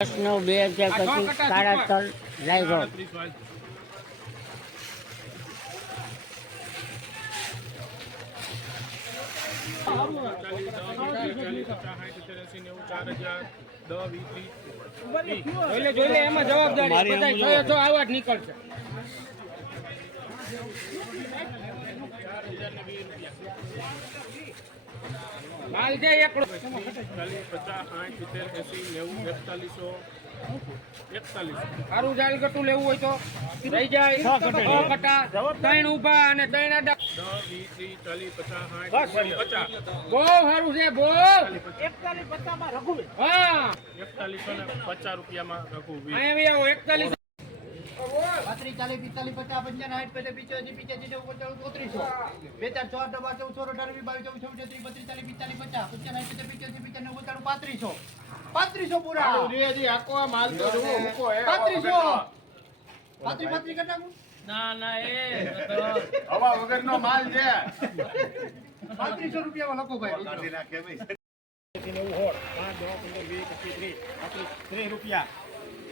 દસ નવ બે હજાર પચીસ સાડા ત્રણ લાઈવ જોઈ એમાં જવાબદારી બધા છ આવા જ નીકળશે. સારું જાળ ગટું લેવું હોય તો. રહી જાય. કટા ત્રણ ઊભા અને ત્રણ આડા. બહુ સારું છે બહુ. હા. પચાસ રૂપિયામાં આવો એકતાલીસ પાંત્રીસ ચાલીસ પિસ્તાલીસ પચાસ પંચાવન સાઠ પચાસ પિચ્યોતેર પિચ્યાસી ચૌદ પંચાણું ચોત્રીસો બે ચાર ચોર ડબ્બા ચૌદસો અઢાર બાવીસ ચૌદ છવ્વીસ ત્રીસ બત્રીસ ચાલીસ પિસ્તાલીસ પચાસ પંચાવન સાઠ પચાસ પચાસ નેવું પંચાણું પાંત્રીસો પાંત્રીસો પૂરા. પાંત્રીસો પાંત્રીસ પાંત્રીસ કરતા હવા વગરનો માલ છે. પાંત્રીસો રૂપિયામાં લખો ભાઈ ત્રીસ રૂપિયા.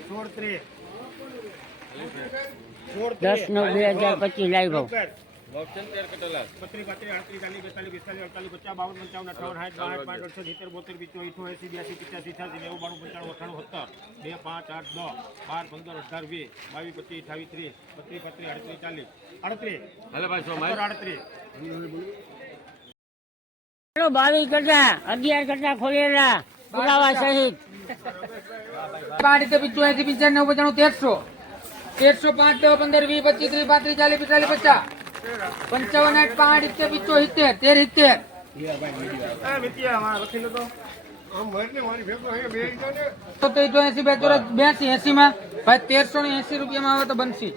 સોળ ત્રીસ. દસ નવ બે હજાર પચીસ અઠાણું બે પાંચ આઠ દસ બાર પંદર અઢાર વીસ બાવીસ પચીસ અઠાવીસ ત્રીસ બત્રીસ બત્રીસ અડત્રીસ ચાલીસ અડત્રીસ અડત્રીસ બાવીસ કરતા, અગિયાર કરતા ખોલેલા પુરાવા સહિત. પાંચ રીતે નવ, પંચાણું, તેરસો. તેરસો પાંચ દસ પંદર વીસ પચીસ ત્રીસ પાંત્રીસ ચાલીસ પિસ્તાલીસ પચાસ. પંચાવન આઠ પાંચ રીતે પિચ્ચો સિત્તેર તેર સિત્તેર. તો તો એસી બે ચોરસ બેસી એસી માં ભાઈ તેરસો ને એસી રૂપિયામાં આવે તો બનશે.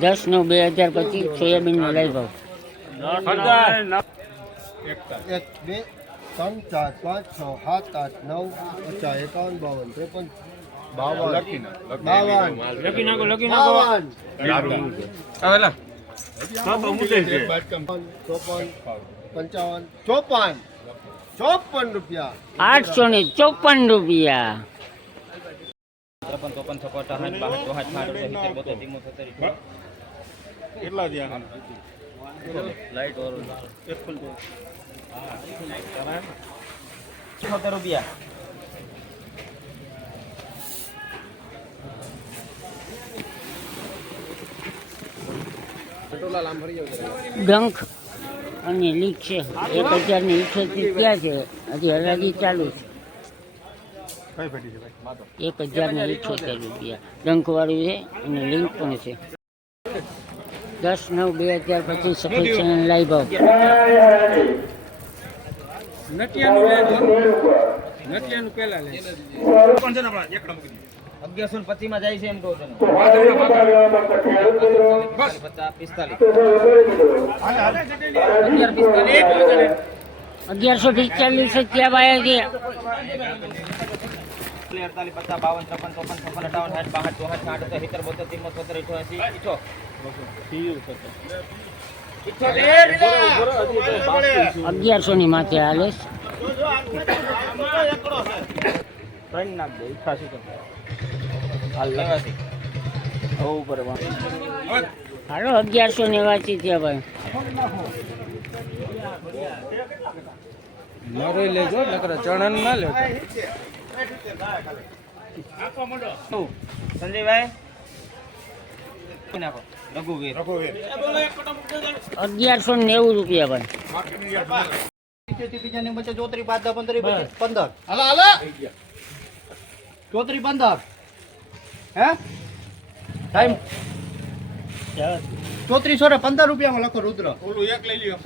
દસ નવ બે હજાર પચીસ સોયાબીન નો એક બે. ત્રણ ચાર પાંચ છ સાત આઠ નવ પચાસ એકાવન બાવન ત્રેપન બાવન બાવન લખી નાખો લખી બાવન આવેલા ચોપન પંચાવન ચોપન ચોપન રૂપિયા આઠસો ને ચોપન રૂપિયા કેટલા થયા ડંખ અને લીક છે. એક હજાર ને એકસો ત્યાં છે? હજી હરાજી ચાલુ છે. એક હજાર ને ઇઠોતેર રૂપિયા. ડંખવાળું છે અને લિંક પણ છે. દસ નવ બે હજાર પચીસ સફેદ ચેનલ લાઈવ ભાવ નટિયાનું લે નટિયાનું પેલા લે. અગિયારસો પચીસમાં જાય છે એમ કહું છું પચાસ પિસ્તાલીસ. અગિયાર પિસ્તાલીસ. અગિયારસો પિસ્તાલીસ ત્યાં બાયા છે. અડતાલીસ પચાસ બાવન છપ્પન ચોપન છપ્પન અઠાવન સાઠ બાસઠ ચોસઠ સાઠ સિત્તેર બોતેર ત્રીસ ચોતેર ઇઠો અગિયારસો ની માથે હાલે ત્રણ નાખ દે હાલ અગિયારસો ને વાંચી ત્યાં ભાઈ. મારો લેજો નકર ચણન ના લેજો. સંજયભાઈ? નાખો અગિયારસો નેવું રૂપિયા ભાઈ. ચોત્રીસ પાંચ પંદર પંદર. ચોત્રીસ પંદર. હે? ટાઈમ. ચોત્રીસો ને પંદર રૂપિયામાં લખો રુદ્ર. ઓલું એક લઈ લ્યો.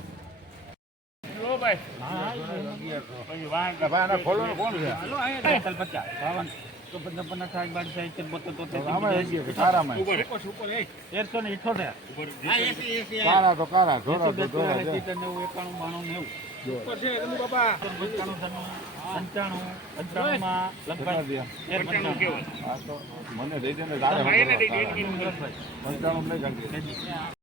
ખોલો કોણ છે પચાસ બાવન ચોપન છપ્પન અઠાવીસ બોતેર તોતેર તેરસો ને ઇઠોતેર. કારા તો કારા એસી બેતાલીસ સિત્તેર નેવું એકાણું બાણું નેવું. ઉપર છે રમુ બાપા. પંચાણું પંચાણું પંચાણુંમાં લગભગ મને દઈ દે ને પંચાણું લઈ જાય